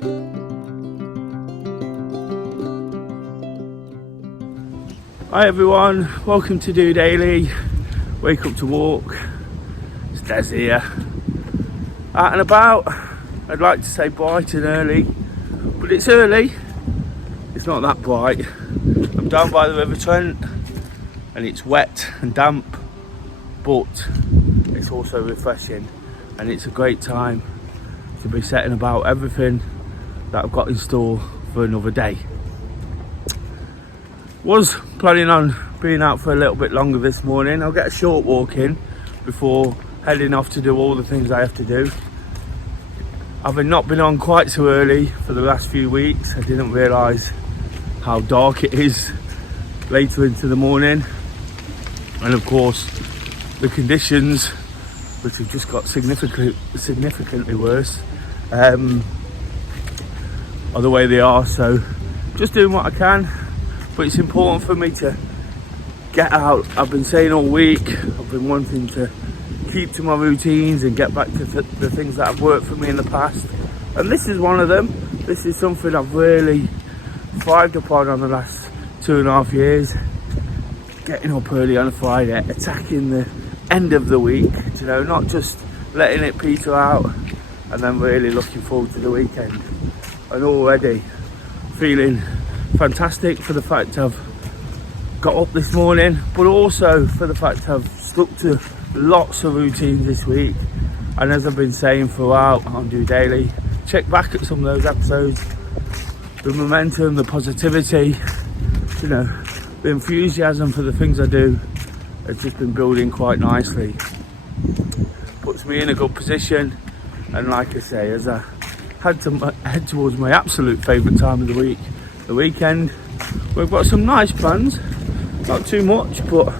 Hi everyone, welcome to DOdaily. Wake up to walk. It's Des here. Out and about. I'd like to say bright and early, but it's early. It's not that bright. I'm down by the River Trent and it's wet and damp, but it's also refreshing and it's a great time to be setting about everything that I've got in store for another day. Was planning on being out for a little bit longer this morning. I'll get a short walk in before heading off to do all the things I have to do. Having not been on quite so early for the last few weeks, I didn't realise how dark it is later into the morning, and of course the conditions, which have just got significantly worse, are the way they are. So just doing what I can. But it's important for me to get out. I've been saying all week, I've been wanting to keep to my routines and get back to the things that have worked for me in the past. And this is one of them. This is something I've really thrived upon on the last 2.5 years. Getting up early on a Friday, attacking the end of the week, you know, not just letting it peter out, and then really looking forward to the weekend. And already feeling fantastic for the fact I've got up this morning, but also for the fact I've stuck to lots of routines this week. And as I've been saying throughout on DOdaily, check back at some of those episodes, the momentum, the positivity, you know, the enthusiasm for the things I do has just been building quite nicely. Puts me in a good position, and like I say, as I head towards my absolute favourite time of the week, the weekend, we've got some nice plans, not too much, but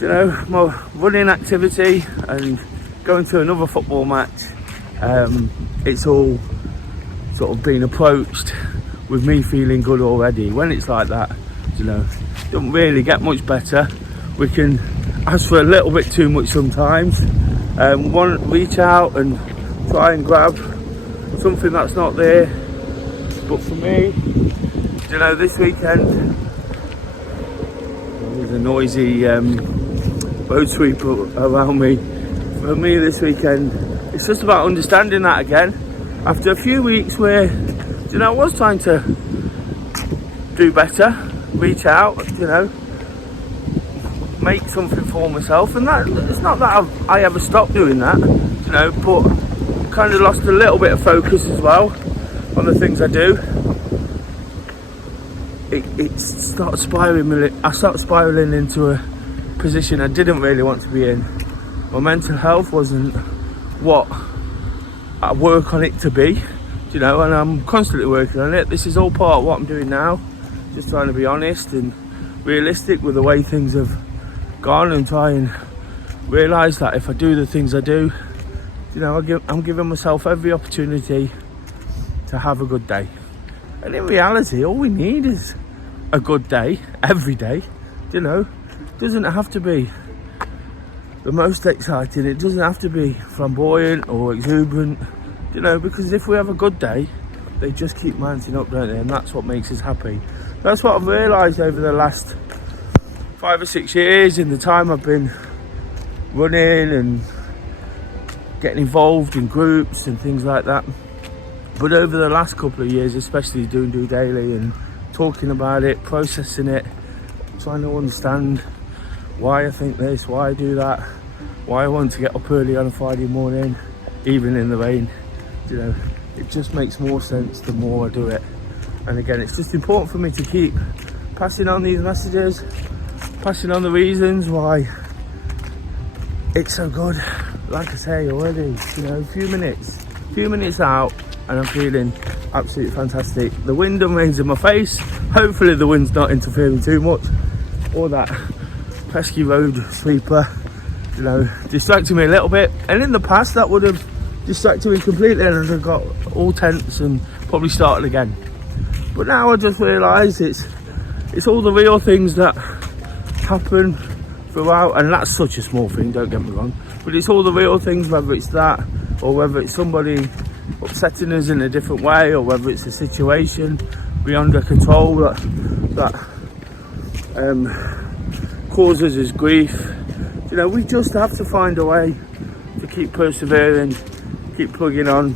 you know, my running activity and going to another football match, it's all sort of been approached with me feeling good already. When it's like that, you know, it doesn't really get much better. We can ask for a little bit too much sometimes, reach out and try and grab something that's not there. But for me, you know, this weekend, there's a noisy road sweeper around me. For me this weekend, it's just about understanding that again. After a few weeks where, you know, I was trying to do better, reach out, you know, make something for myself. And that, it's not that I ever stopped doing that, you know, but kind of lost a little bit of focus as well on the things I do. It started spiraling. I started spiraling into a position I didn't really want to be in. My mental health wasn't what I work on it to be, you know, and I'm constantly working on it. This is all part of what I'm doing now, just trying to be honest and realistic with the way things have gone, and try and realise that if I do the things I do, you know, I'm giving myself every opportunity to have a good day. And in reality, all we need is a good day every day. You know, it doesn't have to be the most exciting, it doesn't have to be flamboyant or exuberant, you know, because if we have a good day, they just keep mounting up, don't they? And that's what makes us happy. That's what I've realised over the last 5 or 6 years, in the time I've been running and getting involved in groups and things like that. But over the last couple of years, especially doing DOdaily and talking about it, processing it, trying to understand why I think this, why I do that, why I want to get up early on a Friday morning, even in the rain, you know, it just makes more sense the more I do it. And again, it's just important for me to keep passing on these messages, passing on the reasons why it's so good. Like I say already, you know, a few minutes out, and I'm feeling absolutely fantastic. The wind and rain's in my face. Hopefully the wind's not interfering too much, or that pesky road sweeper, you know, distracting me a little bit. And in the past that would have distracted me completely, and I'd have got all tense and probably started again. But now I just realise it's all the real things that happen throughout, and that's such a small thing, don't get me wrong, but it's all the real things, whether it's that or whether it's somebody upsetting us in a different way, or whether it's a situation beyond our control that causes us grief. You know, we just have to find a way to keep persevering, keep plugging on,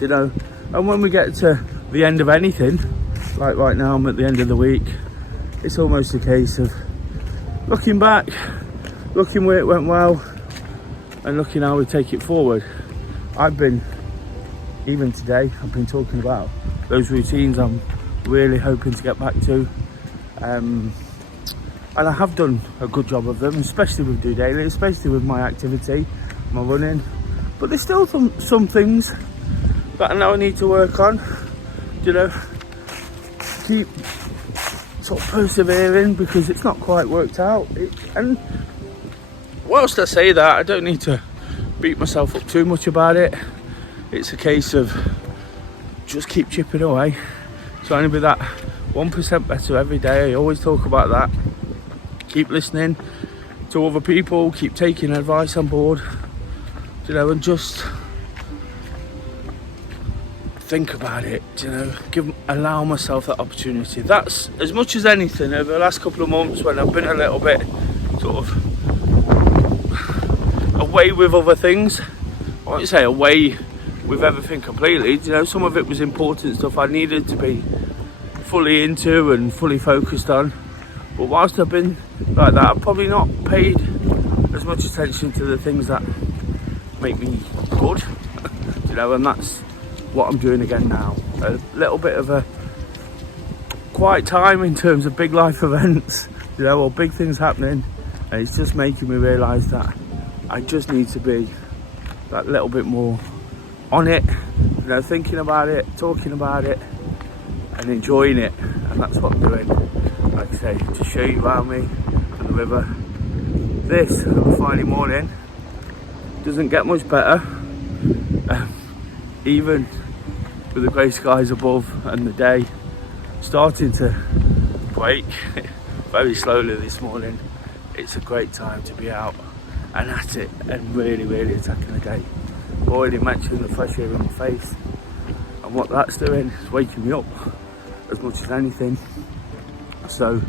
you know. And when we get to the end of anything, like right now I'm at the end of the week, it's almost a case of looking back, looking where it went well, and looking how we take it forward. Even today, I've been talking about those routines I'm really hoping to get back to. And I have done a good job of them, especially with DOdaily, especially with my activity, my running. But there's still some things that I know I need to work on, you know, keep sort of persevering, because it's not quite worked out. And whilst I say that, I don't need to beat myself up too much about it. It's a case of just keep chipping away, trying to be that 1% better every day. I always talk about that. Keep listening to other people, keep taking advice on board, you know, and just think about it, you know, allow myself that opportunity. That's as much as anything over the last couple of months, when I've been a little bit sort of away with other things. I won't say away with everything completely, you know, some of it was important stuff I needed to be fully into and fully focused on. But whilst I've been like that, I've probably not paid as much attention to the things that make me good, you know, and that's what I'm doing again now. A little bit of a quiet time in terms of big life events, you know, or big things happening, and it's just making me realise that I just need to be that little bit more on it, you know, thinking about it, talking about it, and enjoying it. And that's what I'm doing. Like I say, to show you around me and the river. This on a Friday morning doesn't get much better, even with the grey skies above and the day starting to break very slowly this morning. It's a great time to be out and at it and really attacking the day. I've already mentioned the fresh air in my face, and what that's doing is waking me up as much as anything. So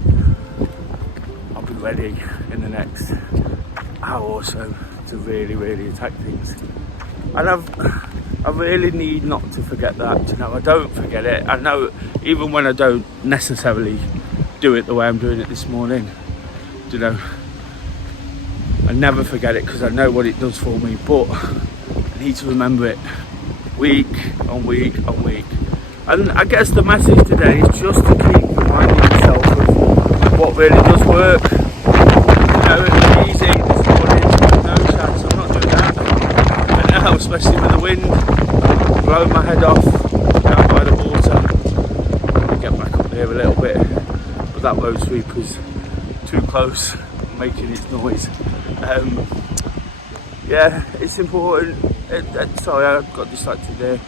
I'll be ready in the next hour or so to really attack things. And I really need not to forget that, you know. I don't forget it. I know even when I don't necessarily do it the way I'm doing it this morning, you know, I never forget it because I know what it does for me. But I need to remember it week on week on week. And I guess the message today is just to keep reminding yourself of what really does work. You know, it's easy this morning, no chance, I'm not doing that. And now, especially with the wind blowing my head off down by the water, I'll get back up there a little bit. But that road sweeper's too close, making its noise. Yeah, it's important. Sorry, I got distracted there.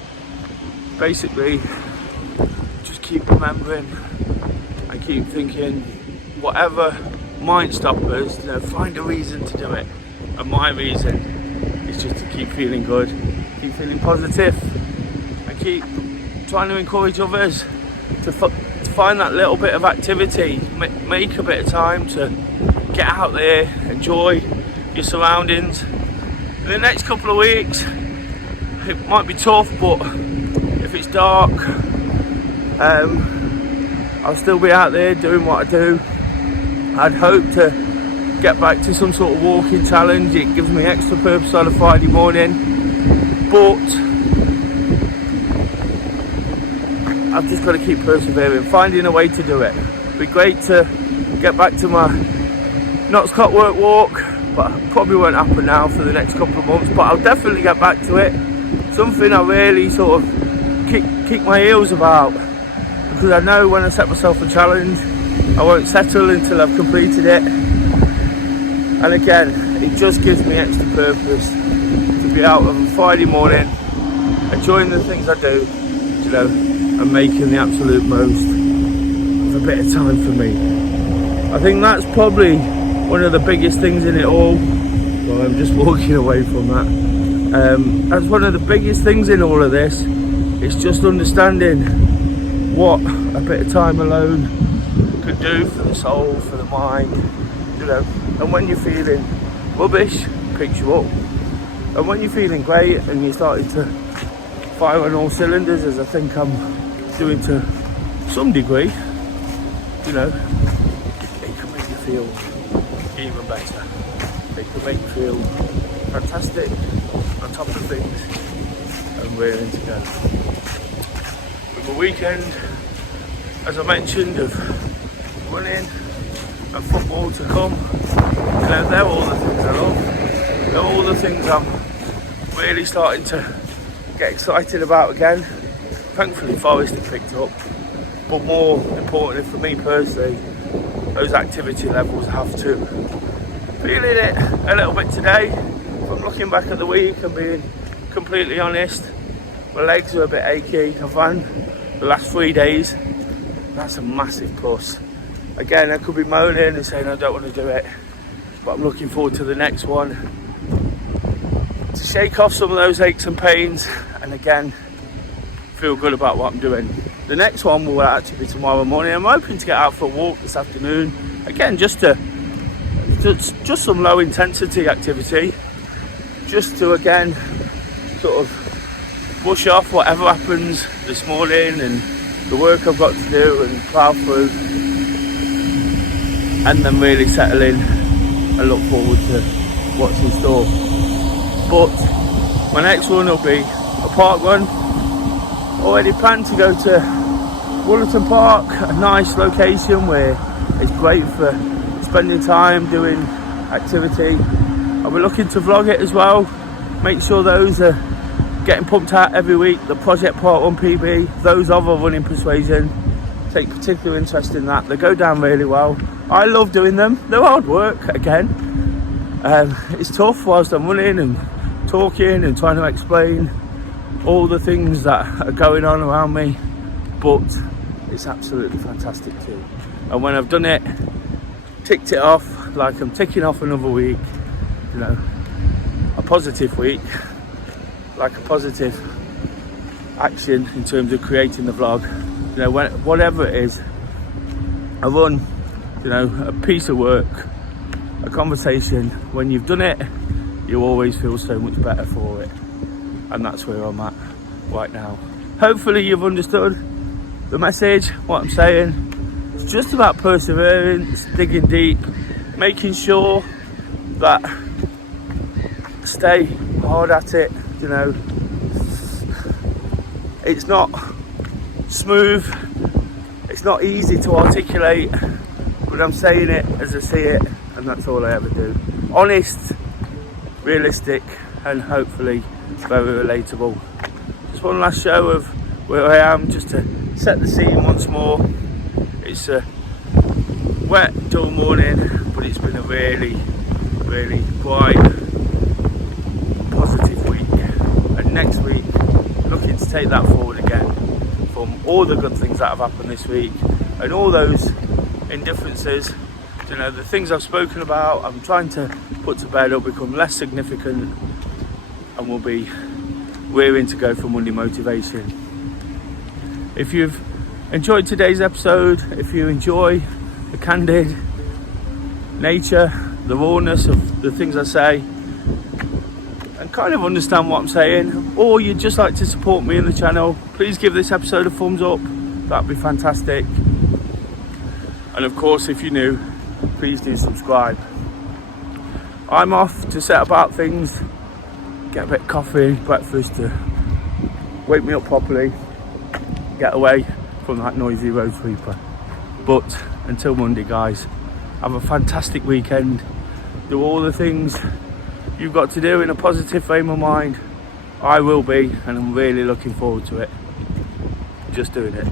Basically, just keep remembering and keep thinking, whatever might stop us, you know, find a reason to do it. And my reason is just to keep feeling good, keep feeling positive, and keep trying to encourage others to find that little bit of activity, make a bit of time to get out there, enjoy your surroundings. In the next couple of weeks, it might be tough, but if it's dark, I'll still be out there doing what I do. I'd hope to get back to some sort of walking challenge. It gives me extra purpose on a Friday morning, but I've just got to keep persevering, finding a way to do it. It'd be great to get back to my Notts Cockwork walk, but it probably won't happen now for the next couple of months, but I'll definitely get back to it. Something I really sort of kick my heels about, because I know when I set myself a challenge, I won't settle until I've completed it. And again, it just gives me extra purpose to be out on a Friday morning, enjoying the things I do, you know, and making the absolute most of a bit of time for me. I think that's probably one of the biggest things in it all. Well, I'm just walking away from that. That's one of the biggest things in all of this. It's just understanding what a bit of time alone could do for the soul, for the mind, and when you're feeling rubbish, it picks you up, and when you're feeling great and you're starting to fire on all cylinders, as I think I'm doing to some degree, it can make you feel even better. It can make you feel fantastic, on top of things, and reeling to go. With a weekend, as I mentioned, of running and football to come, they're all the things I love. They're all the things I'm really starting to get excited about again. Thankfully, Forest have picked up, but more importantly for me personally, those activity levels have to. Feeling it a little bit today. From looking back at the week and being completely honest, my legs are a bit achy. I've run the last 3 days. That's a massive plus. Again, I could be moaning and saying I don't want to do it, but I'm looking forward to the next one to shake off some of those aches and pains, and again feel good about what I'm doing. The next one will actually be tomorrow morning. I'm hoping to get out for a walk this afternoon. Again, just some low intensity activity, just to again sort of brush off whatever happens this morning and the work I've got to do and plough through, and then really settle in and look forward to what's in store. But my next one will be a park run. Already planned to go to Woollerton Park, a nice location where it's great for spending time doing activity. I'll be looking to vlog it as well, make sure those are getting pumped out every week. The Project Part 1 PB, those other running persuasion, take particular interest in that. They go down really well. I love doing them. They're hard work again. It's tough whilst I'm running and talking and trying to explain all the things that are going on around me, but it's absolutely fantastic too. And when I've done it, ticked it off like I'm ticking off another week, a positive week, like a positive action in terms of creating the vlog. Whatever it is, a run, a piece of work, a conversation, when you've done it, you always feel so much better for it. And that's where I'm at right now. Hopefully you've understood the message, what I'm saying. It's just about perseverance, digging deep, making sure that stay hard at it. It's not smooth, it's not easy to articulate, but I'm saying it as I see it, and that's all I ever do. Honest, realistic, and hopefully very relatable. Just one last show of where I am, just to set the scene once more. It's a wet, dull morning, but it's been a really, really bright, positive week. And next week, looking to take that forward again from all the good things that have happened this week and all those indifferences. The things I've spoken about, I'm trying to put to bed or become less significant, and we'll be rearing to go for Monday motivation. If you've enjoyed today's episode, if you enjoy the candid nature, the rawness of the things I say, and kind of understand what I'm saying, or you'd just like to support me in the channel, please give this episode a thumbs up. That'd be fantastic. And of course, if you're new, please do subscribe. I'm off to set about things, get a bit of coffee, breakfast to wake me up properly, get away from that noisy road sweeper. But until Monday, guys, have a fantastic weekend. Do all the things you've got to do in a positive frame of mind. I will be, and I'm really looking forward to it. Just doing it.